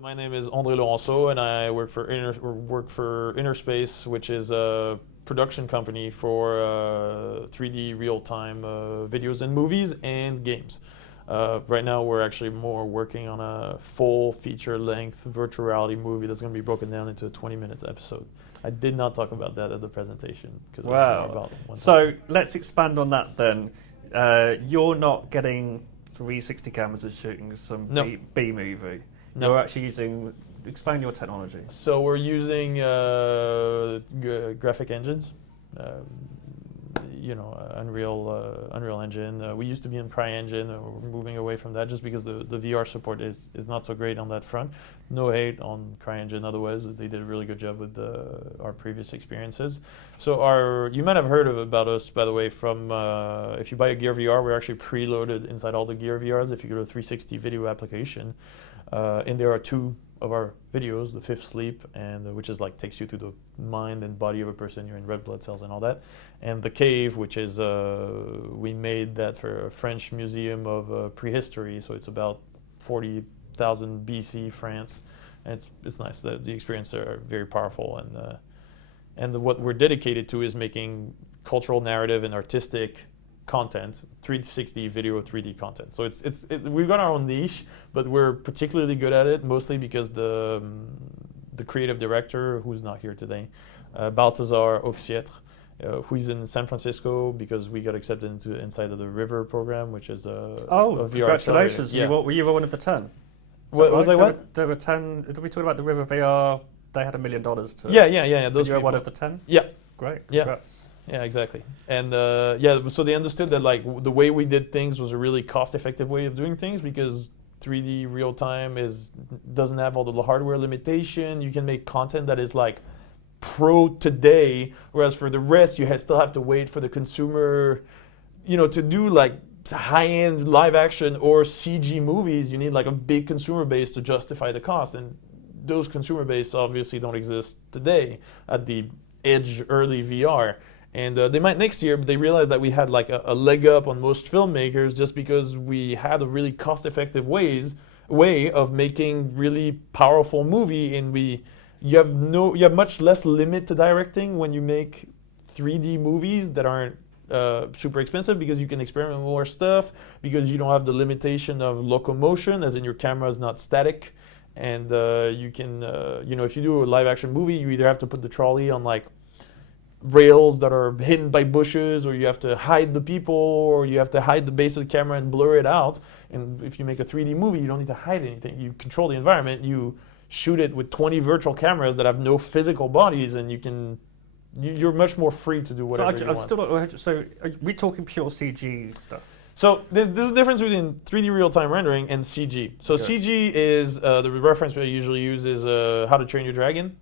My name is Lorenceau, and I work for Innerspace, which is a production company for 3D real-time videos and movies and games. Right now, we're actually more working on a full feature-length virtual reality movie that's going to be broken down into a 20-minute episode. I did not talk about that at the presentation because it was more about one So let's expand on that then. You're not getting 360 cameras and shooting some B movie. No. You're actually using. Explain your technology. So we're using graphic engines. Unreal Engine. We used to be in CryEngine. We're moving away from that just because the VR support is not so great on that front. No hate on CryEngine otherwise. They did a really good job with our previous experiences. So you might have heard about us, by the way, from if you buy a Gear VR, we're actually preloaded inside all the Gear VRs. If you go to a 360 video application, and there are two of our videos, the Fifth Sleep, and which is like takes you to the mind and body of a person, you're in red blood cells and all that, and the Cave, which is we made that for a French museum of prehistory, so it's about 40,000 BC France, and it's nice. The experiences are very powerful, and what we're dedicated to is making cultural, narrative, and artistic content, 360 video 3D content. So we've got our own niche, but we're particularly good at it, mostly because the creative director, who's not here today, Balthazar Auxietre, who's in San Francisco because we got accepted inside of the River program, which is a VR congratulations! Yeah. You were one of the 10. What was I? What? There were 10. Did we talk about the River VR? They had $1 million to. Yeah. Those you were people. one of the 10. Yeah. Great. Congrats. Yeah, exactly. And so they understood that like the way we did things was a really cost-effective way of doing things because 3D real-time doesn't have all the hardware limitation. You can make content that is like pro today, whereas for the rest you still have to wait for the consumer, to do like high-end live action or CG movies. You need like a big consumer base to justify the cost, and those consumer base obviously don't exist today at the edge early VR. And they might next year, but they realized that we had like a leg up on most filmmakers just because we had a really cost-effective way of making really powerful movie, and you have much less limit to directing when you make 3D movies that aren't super expensive because you can experiment with more stuff because you don't have the limitation of locomotion, as in your camera is not static, and you can if you do a live action movie, you either have to put the trolley on like rails that are hidden by bushes, or you have to hide the people, or you have to hide the base of the camera and blur it out. And if you make a 3D movie, you don't need to hide anything. You control the environment. You shoot it with 20 virtual cameras that have no physical bodies, and you're much more free to do whatever you want. So are we talking pure CG stuff? So there's a difference between 3D real-time rendering and CG. So CG is the reference we usually use is How to Train Your Dragon.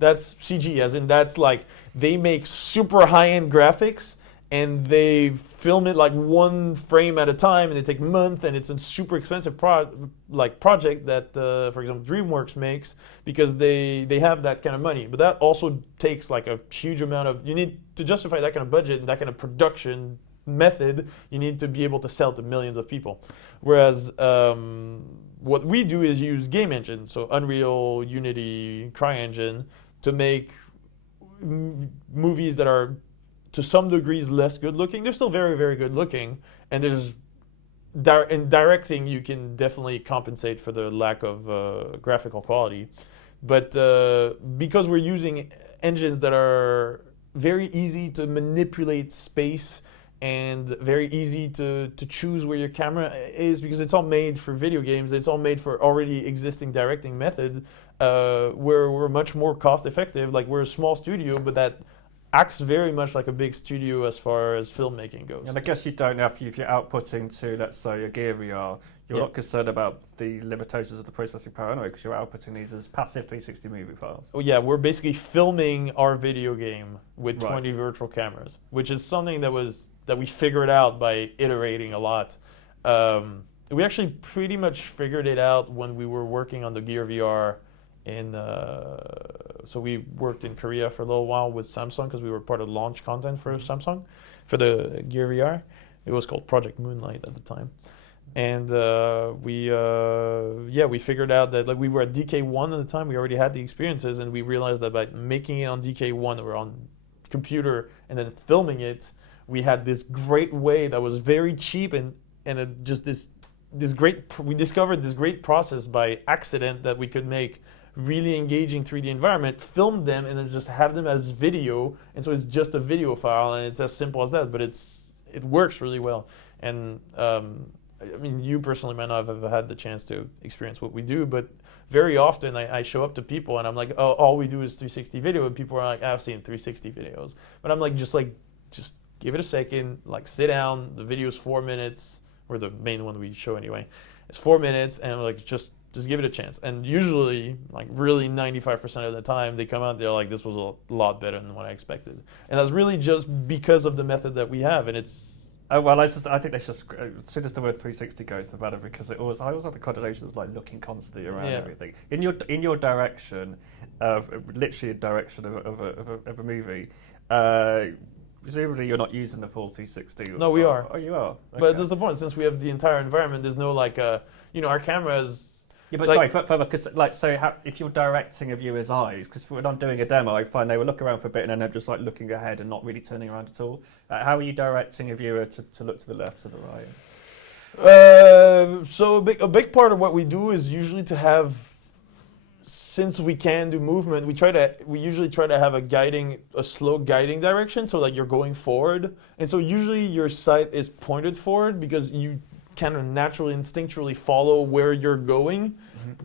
That's CG, as in that's like they make super high-end graphics and they film it like one frame at a time, and they take months, and it's a super expensive project that, for example, DreamWorks makes because they have that kind of money. But that also takes like a huge amount of, you need to justify that kind of budget and that kind of production method, you need to be able to sell to millions of people. Whereas what we do is use game engines, so Unreal, Unity, CryEngine, to make movies that are to some degrees less good looking. They're still very, very good looking, and in directing you can definitely compensate for the lack of graphical quality. But because we're using engines that are very easy to manipulate space and very easy to choose where your camera is, because it's all made for video games, it's all made for already existing directing methods, we're much more cost effective. Like, we're a small studio, but that acts very much like a big studio as far as filmmaking goes. And I guess you don't have, if you're outputting to, let's say, a Gear VR, you're not concerned about the limitations of the processing power anyway, because you're outputting these as passive 360 movie files. Oh yeah, we're basically filming our video game with 20 virtual cameras, which is something that we figured out by iterating a lot. We actually pretty much figured it out when we were working on the Gear VR. So we worked in Korea for a little while with Samsung because we were part of launch content for Samsung for the Gear VR. It was called Project Moonlight at the time. And we figured out that like we were at DK1 at the time. We already had the experiences, and we realized that by making it on DK1 or on computer and then filming it, we had this great way that was very cheap and just this great. We discovered this great process by accident that we could make really engaging 3D environment, film them, and then just have them as video. And so it's just a video file, and it's as simple as that. But it works really well. And I mean, you personally might not have had the chance to experience what we do, but very often I show up to people and I'm like, oh, all we do is 360 video, and people are like, I've seen 360 videos. But I'm like, just give it a second, like sit down. The video is 4 minutes, or the main one we show anyway. It's 4 minutes, and like just give it a chance. And usually, like really 95% of the time, they come out, they're like, this was a lot better than what I expected. And that's really just because of the method that we have, and it's. Oh, well, I think they should, as soon as the word 360 goes, the better, because I always have the connotation of like looking constantly around everything. In your direction, literally a direction of a movie, presumably you're not using the full 360. No, we are. Oh, you are? Okay. But there's the point, since we have the entire environment, there's no like, our cameras. Yeah, but like, sorry, further, because if you're directing a viewer's eyes, because when I'm doing a demo, I find they will look around for a bit and then they're just like looking ahead and not really turning around at all. How are you directing a viewer to look to the left or the right? So a big part of what we do is usually to have, since we can do movement, we usually try to have a slow guiding direction, so like you're going forward, and so usually your sight is pointed forward because you kind of naturally, instinctually follow where you're going,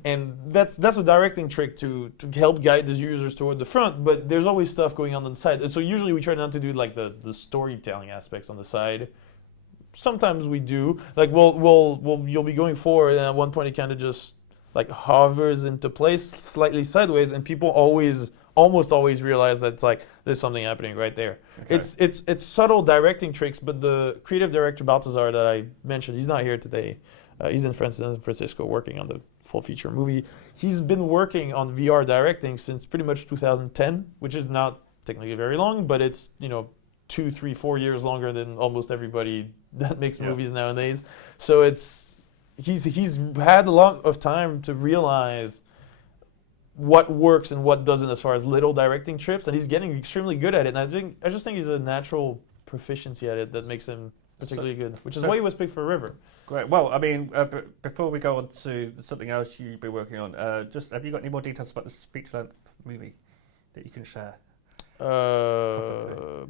and that's a directing trick to help guide the users toward the front. But there's always stuff going on the side, and so usually we try not to do like the storytelling aspects on the side. Sometimes we do, like you'll be going forward, and at one point it kind of just like hovers into place slightly sideways, and people almost always realize that it's like there's something happening right there. Okay. It's subtle directing tricks, but the creative director Baltazar that I mentioned, he's not here today. He's in San Francisco working on the full feature movie. He's been working on VR directing since pretty much 2010, which is not technically very long, but it's 2, 3, 4 years longer than almost everybody that makes movies nowadays. So he's had a lot of time to realize what works and what doesn't as far as little directing trips, and he's getting extremely good at it. And I just think he's a natural proficiency at it that makes him particularly good, which is why he was picked for River. Great. Well, I mean, before we go on to something else you've been working on, just have you got any more details about the speech length movie that you can share? I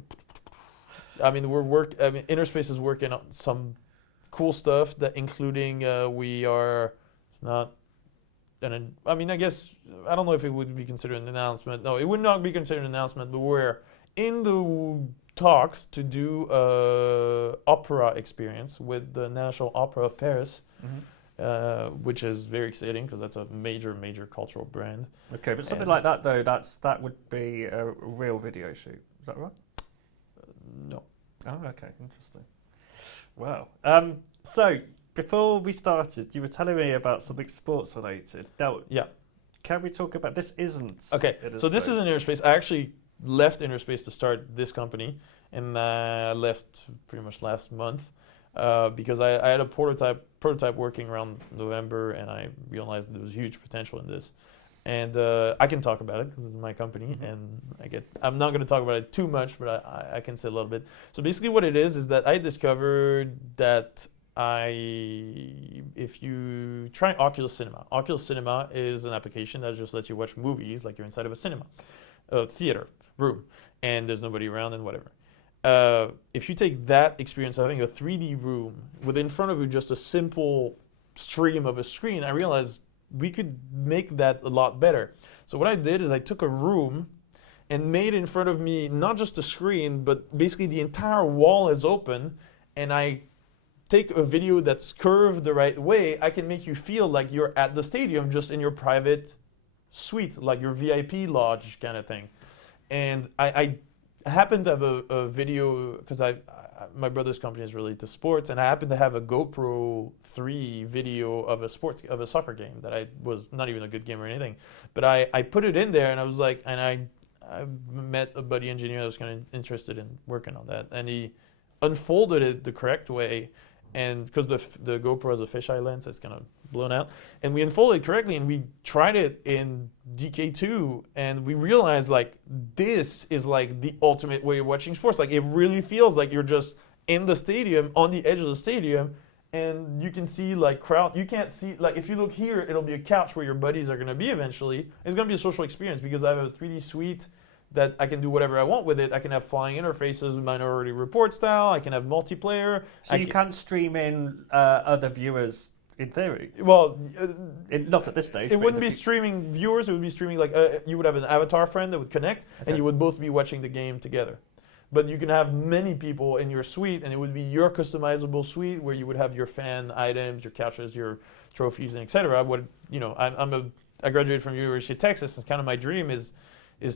mean, Innerspace is working on some cool stuff that, including it's not. And I guess I don't know if it would be considered an announcement. No, it would not be considered an announcement. But we're in the talks to do a opera experience with the National Opera of Paris, which is very exciting because that's a major cultural brand. Okay, but something like that though, that would be a real video shoot. Is that right? No. Oh, okay, interesting. Wow. So. Before we started, you were telling me about something sports related. Now, can we talk about this? Isn't okay? So this is an Innerspace. I actually left Innerspace to start this company, and I left pretty much last month because I had a prototype working around November, and I realized there was huge potential in this. And I can talk about it because it's my company, and I'm not going to talk about it too much, but I can say a little bit. So basically, what it is that I discovered that. If you try Oculus Cinema is an application that just lets you watch movies like you're inside of a cinema, theater room, and there's nobody around and whatever. If you take that experience of having a 3D room with in front of you just a simple stream of a screen, I realized we could make that a lot better. So what I did is I took a room and made in front of me not just a screen, but basically the entire wall is open, and I take a video that's curved the right way. I can make you feel like you're at the stadium just in your private suite, like your VIP lodge kind of thing. And I happen to have a video because my brother's company is related to sports, and I happen to have a GoPro 3 video of a soccer game that I was not even a good game or anything, but I put it in there, and I was like, and I met a buddy engineer that was kind of interested in working on that, and he unfolded it the correct way. and because the GoPro has a fisheye lens, it's kind of blown out. And we unfolded correctly, and we tried it in DK2, and we realized like this is like the ultimate way of watching sports. Like it really feels like you're just in the stadium, on the edge of the stadium, and you can see like crowd. You can't see like if you look here, it'll be a couch where your buddies are gonna be eventually. It's gonna be a social experience because I have a 3D suite that I can do whatever I want with it. I can have flying interfaces with Minority Report style. I can have multiplayer. So you can stream in other viewers in theory. Well, Not at this stage. it wouldn't be streaming viewers. It would be streaming like you would have an avatar friend that would connect, and you would both be watching the game together. But you can have many people in your suite, and it would be your customizable suite where you would have your fan items, your couches, your trophies, and etc. I graduated from University of Texas, and kind of my dream is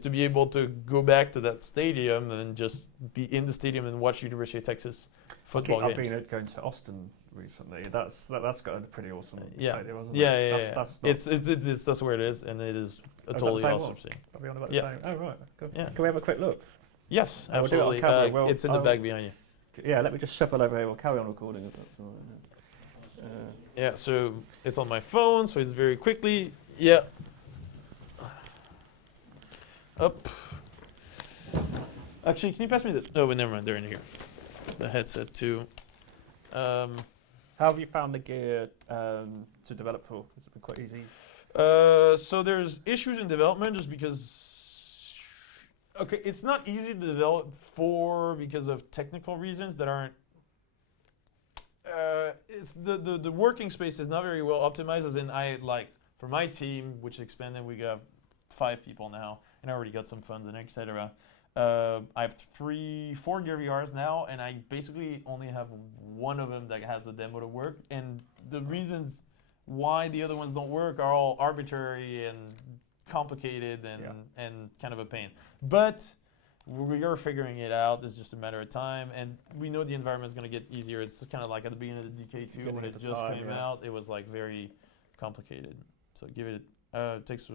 to be able to go back to that stadium and just be in the stadium and watch University of Texas football games. I've been going to Austin recently. That's got a pretty awesome stadium, hasn't it? Yeah. That's That's where it is, and it is a totally awesome thing. Are we on about the same? Oh right, cool. Yeah. Can we have a quick look? Yes, We'll do it on absolutely. camera. It's in the bag behind you. Yeah, let me just shuffle over here. We'll carry on recording. If that's all right. Yeah, so it's on my phone, so it's very quickly. Yeah. Up. Actually, can you pass me the... Oh, never mind, they're in here. The headset too. How have you found the gear to develop for? Has it been quite easy? So there's issues in development just because... Okay, it's not easy to develop for because of technical reasons that aren't... It's the working space is not very well optimized, as in for my team, which expanded, we got 5 people now, and I already got some funds and etc. I have 4 Gear VRs now, and I basically only have one of them that has the demo to work. And the reasons why the other ones don't work are all arbitrary and complicated and kind of a pain. But we are figuring it out. It's just a matter of time, and we know the environment's going to get easier. It's kind of like at the beginning of the DK2 when it just came out. It was like very complicated. So give it. It takes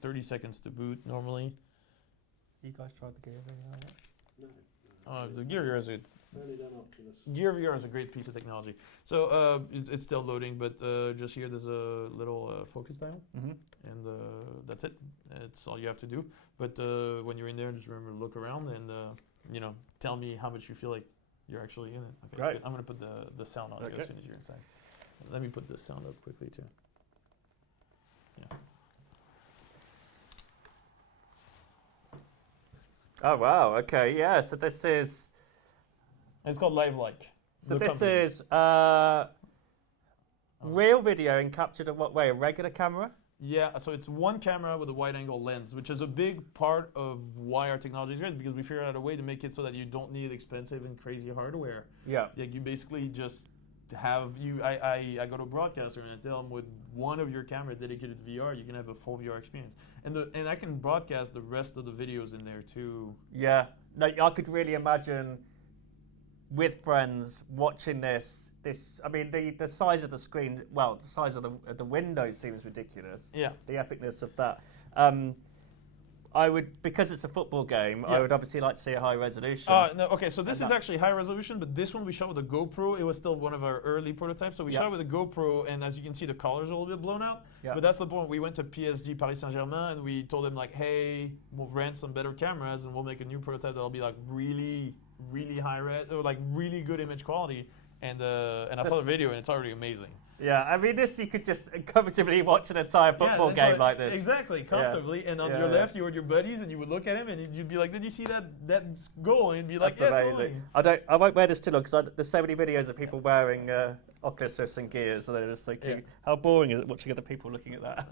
30 seconds to boot normally. You guys tried the Gear VR yet? No. The Gear VR is a Only done Oculus. Gear VR is a great piece of technology. So it's still loading, but just here there's a little focus dial, and that's it. It's all you have to do. But when you're in there, just remember to look around and tell me how much you feel like you're actually in it. Okay, right. I'm gonna put the sound on as soon as you're inside. Let me put the sound up quickly too. Yeah. Oh wow! Okay, yeah. So this is. It's called Live-like. So this is real video and captured in what way? A regular camera? Yeah, so it's one camera with a wide-angle lens, which is a big part of why our technology is great, because we figured out a way to make it so that you don't need expensive and crazy hardware. Yeah. Like you basically just have I go to a broadcaster and I tell them with one of your camera dedicated to VR, you can have a full VR experience, and I can broadcast the rest of the videos in there too. Yeah. No, I could really imagine with friends watching this. I mean, the size of the screen. Well, the size of the window seems ridiculous. Yeah. The epicness of that. I would, because it's a football game, I would obviously like to see a high resolution. No, okay, so this is actually high resolution, but this one we shot with a GoPro. It was still one of our early prototypes. So we shot with a GoPro, and as you can see, the colors are a little bit blown out. Yeah. But that's the point. We went to PSG, Paris Saint-Germain, and we told them, like, hey, we'll rent some better cameras, and we'll make a new prototype that'll be, like, really, really high res, or, like, really good image quality. And I saw the video, and it's already amazing. Yeah, I mean, this you could just comfortably watch an entire football game like this. Exactly, comfortably. And on your left, you had your buddies, and you would look at him, and you'd be like, "Did you see that goal?" And you'd be like, That's "Yeah, amazing. totally." I won't wear this too long because there's so many videos of people wearing Oculus and gears, and they're just like, how boring is it watching other people looking at that?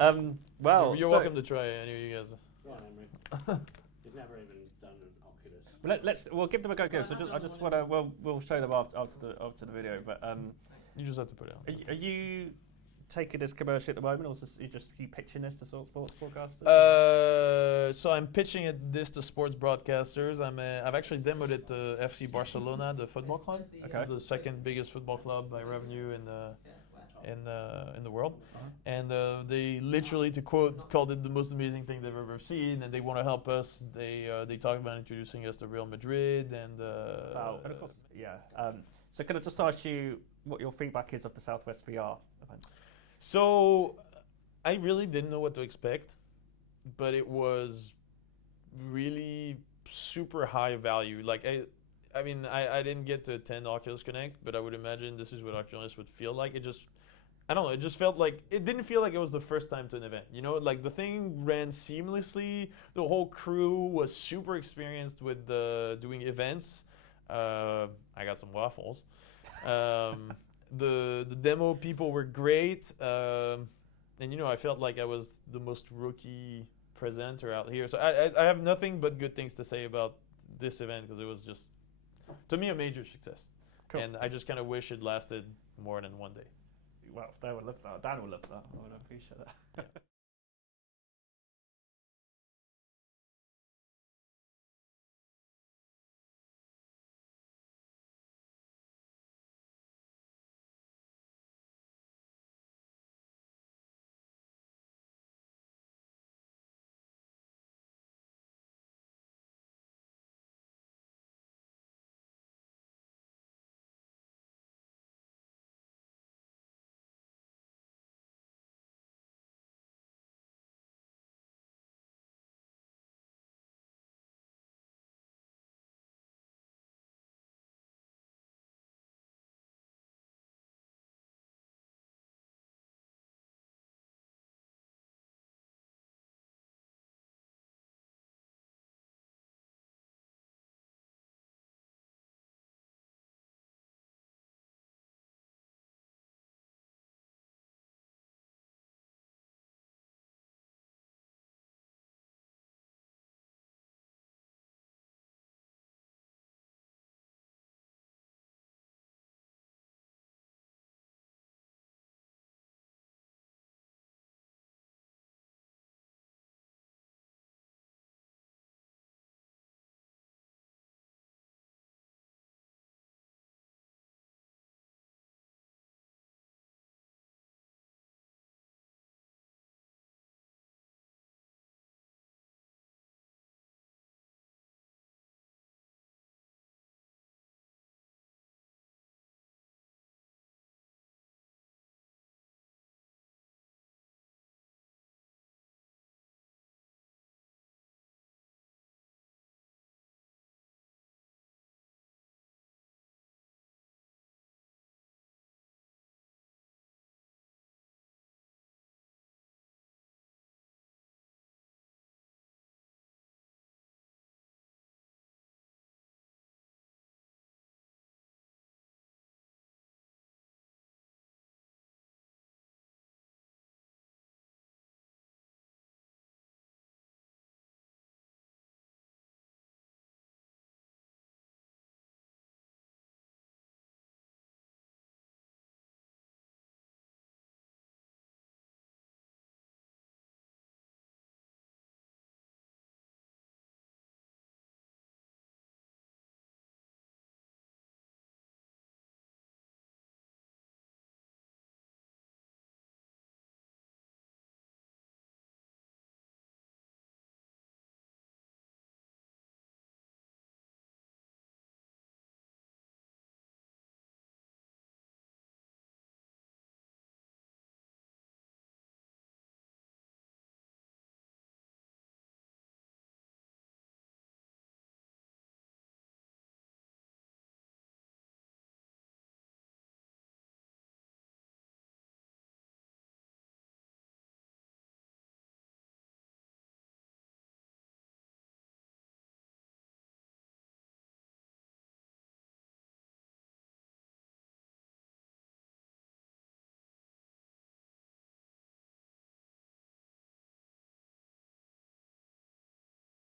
Yeah. Well, you're welcome to try it. I knew you guys. Right, Henry. He's never even done an Oculus. We'll give them a go. So I just want to we'll show them after the video. But you just have to put it on. Are you taking this commercially at the moment, or is you pitching this to sports broadcasters? So I'm pitching this to sports broadcasters. I've actually demoed it to FC Barcelona, the football club. Okay. It's the second biggest football club by revenue in the world. And they literally, to quote, called it the most amazing thing they've ever seen, and they want to help us. They talk about introducing us to Real Madrid and and of course, yeah. So can I just ask you what your feedback is of the SouthWest VR event? So I really didn't know what to expect, but it was really super high value. Like I mean, I didn't get to attend Oculus Connect, but I would imagine this is what Oculus would feel like. I don't know, it just felt like, it didn't feel like it was the first time to an event. You know, like the thing ran seamlessly. The whole crew was super experienced with doing events. I got some waffles. The demo people were great. And you know, I felt like I was the most rookie presenter out here. So I have nothing but good things to say about this event because it was just, to me, a major success. Cool. And I just kind of wish it lasted more than one day. Well, they would love that. Dan would love that. I would appreciate that.